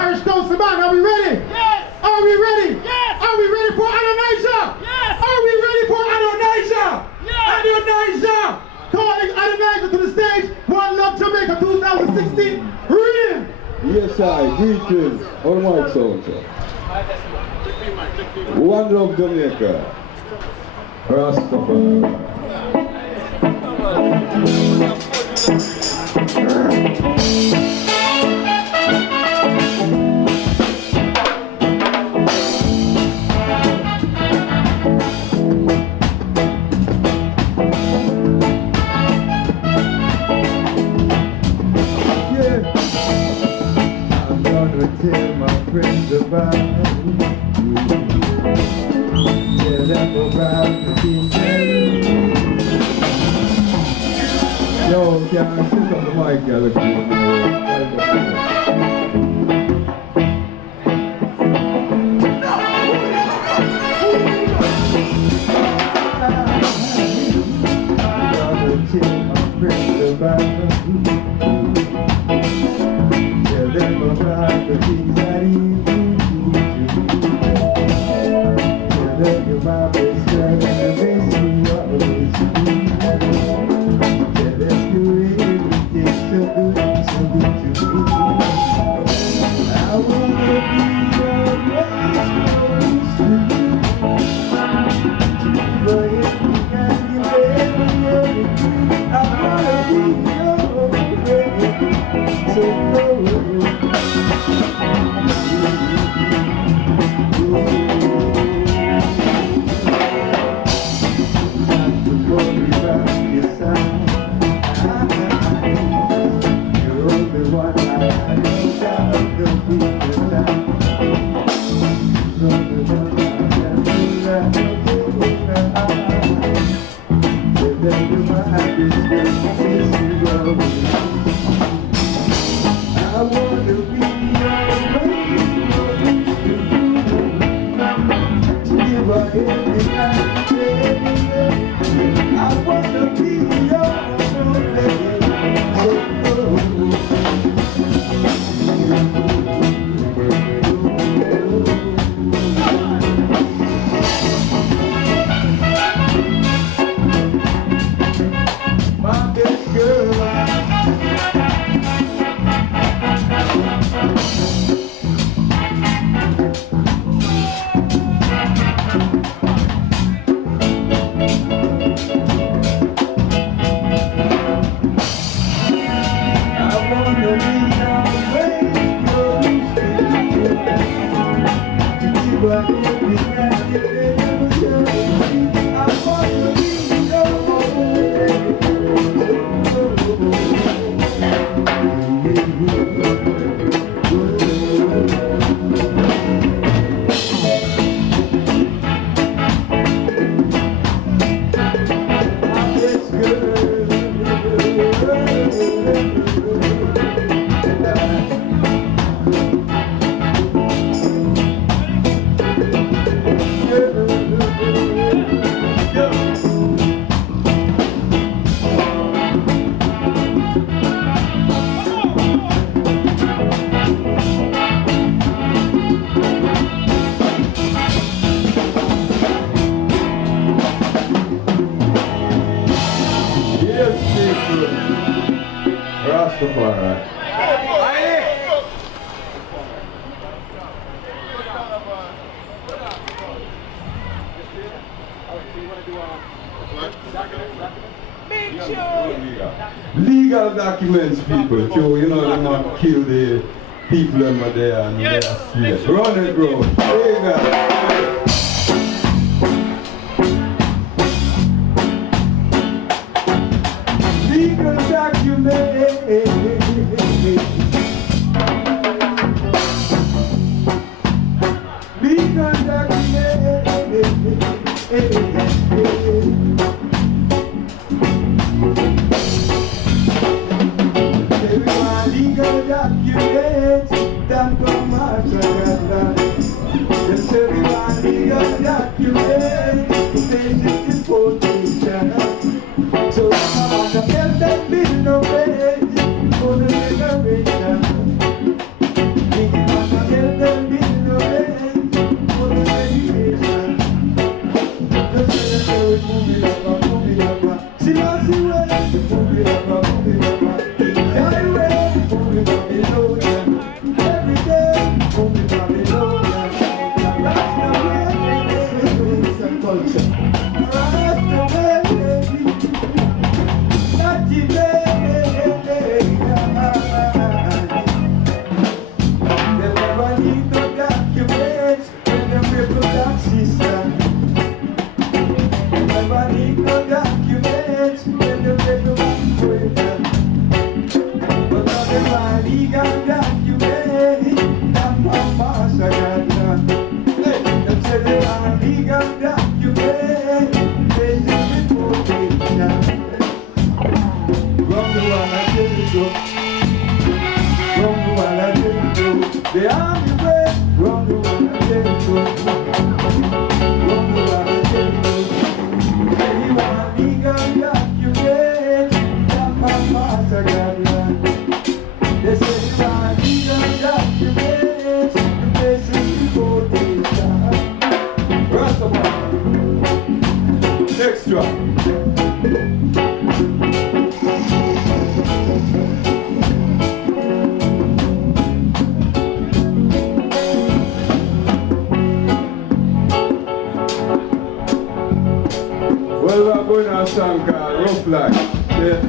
Parish Council man, are we ready? Yes! Are we ready? Yes! Are we ready for Adonijah? Yes! Are we ready for Adonijah? Yes! Adonijah! Calling Adonijah to the stage. One Love Jamaica 2016. Read! Yes, I. Greetings. All my sound, sir. One Love Jamaica. Rastafari. Tell my friends about you. Tell them about the things that you do. Yo, can I sit on the mic, tell my friends about you. Tell them about the things that you do. Tell them you're my best friend and the best you always be. Tell them you're everything so good to me. I wanna be your best friend. For everything I give everything. I wanna be your friend. So no. I wanna be I wanna be your my best girl. Rastafari. Legal documents, people. So, you know, they want to kill the people over there and they are serious. Run it, bro. Legal. Legal documents. Legal documents. Everyone legal documents. Tampa Machagada. Yes, everyone legal documents. Basic information. So I'm gonna help that build no way for the generation. The army way, run the world and Jericho. Run the world and Jericho. Anyone legal that you get, that my master got run. They say you are legal that you get, the places before they start. Rastafari. Next one. Well, we're going to a song called Rough Life. Yeah.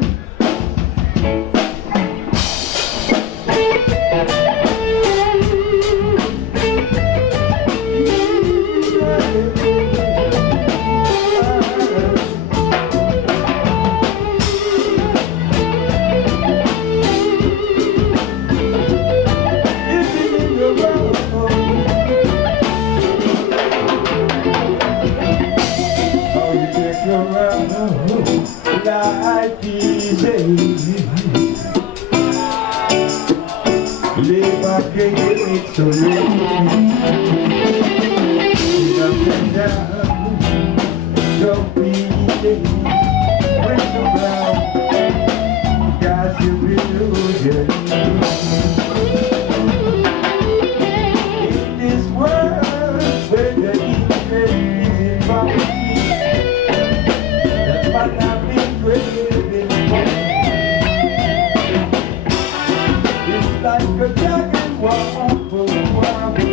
Life is easy. Live again, it's so easy. Up and down, don't be easy. Bring around, got you illusion. In this world, where the interest is involved, but I've been craving more. It's like a dragon waffle, waffle,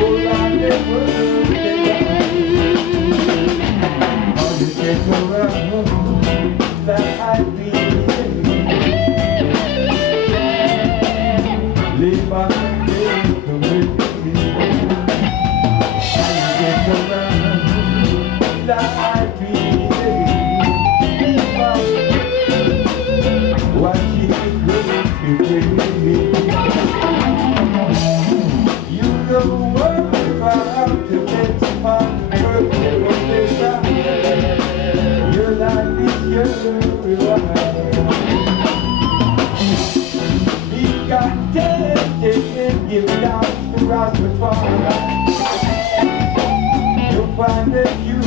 all I never did. All you take around that I've been live on the day for me. All you take around life is what you going to bring. You know what about to get my birthday on this side. Your life is your reward. He got tempted and give down to Rastafari. You'll find that you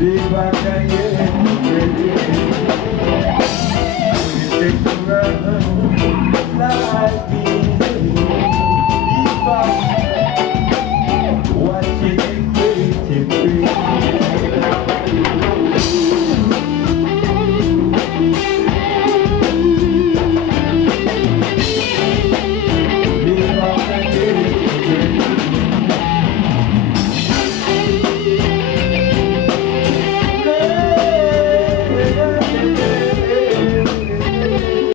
live back again. Take the run, life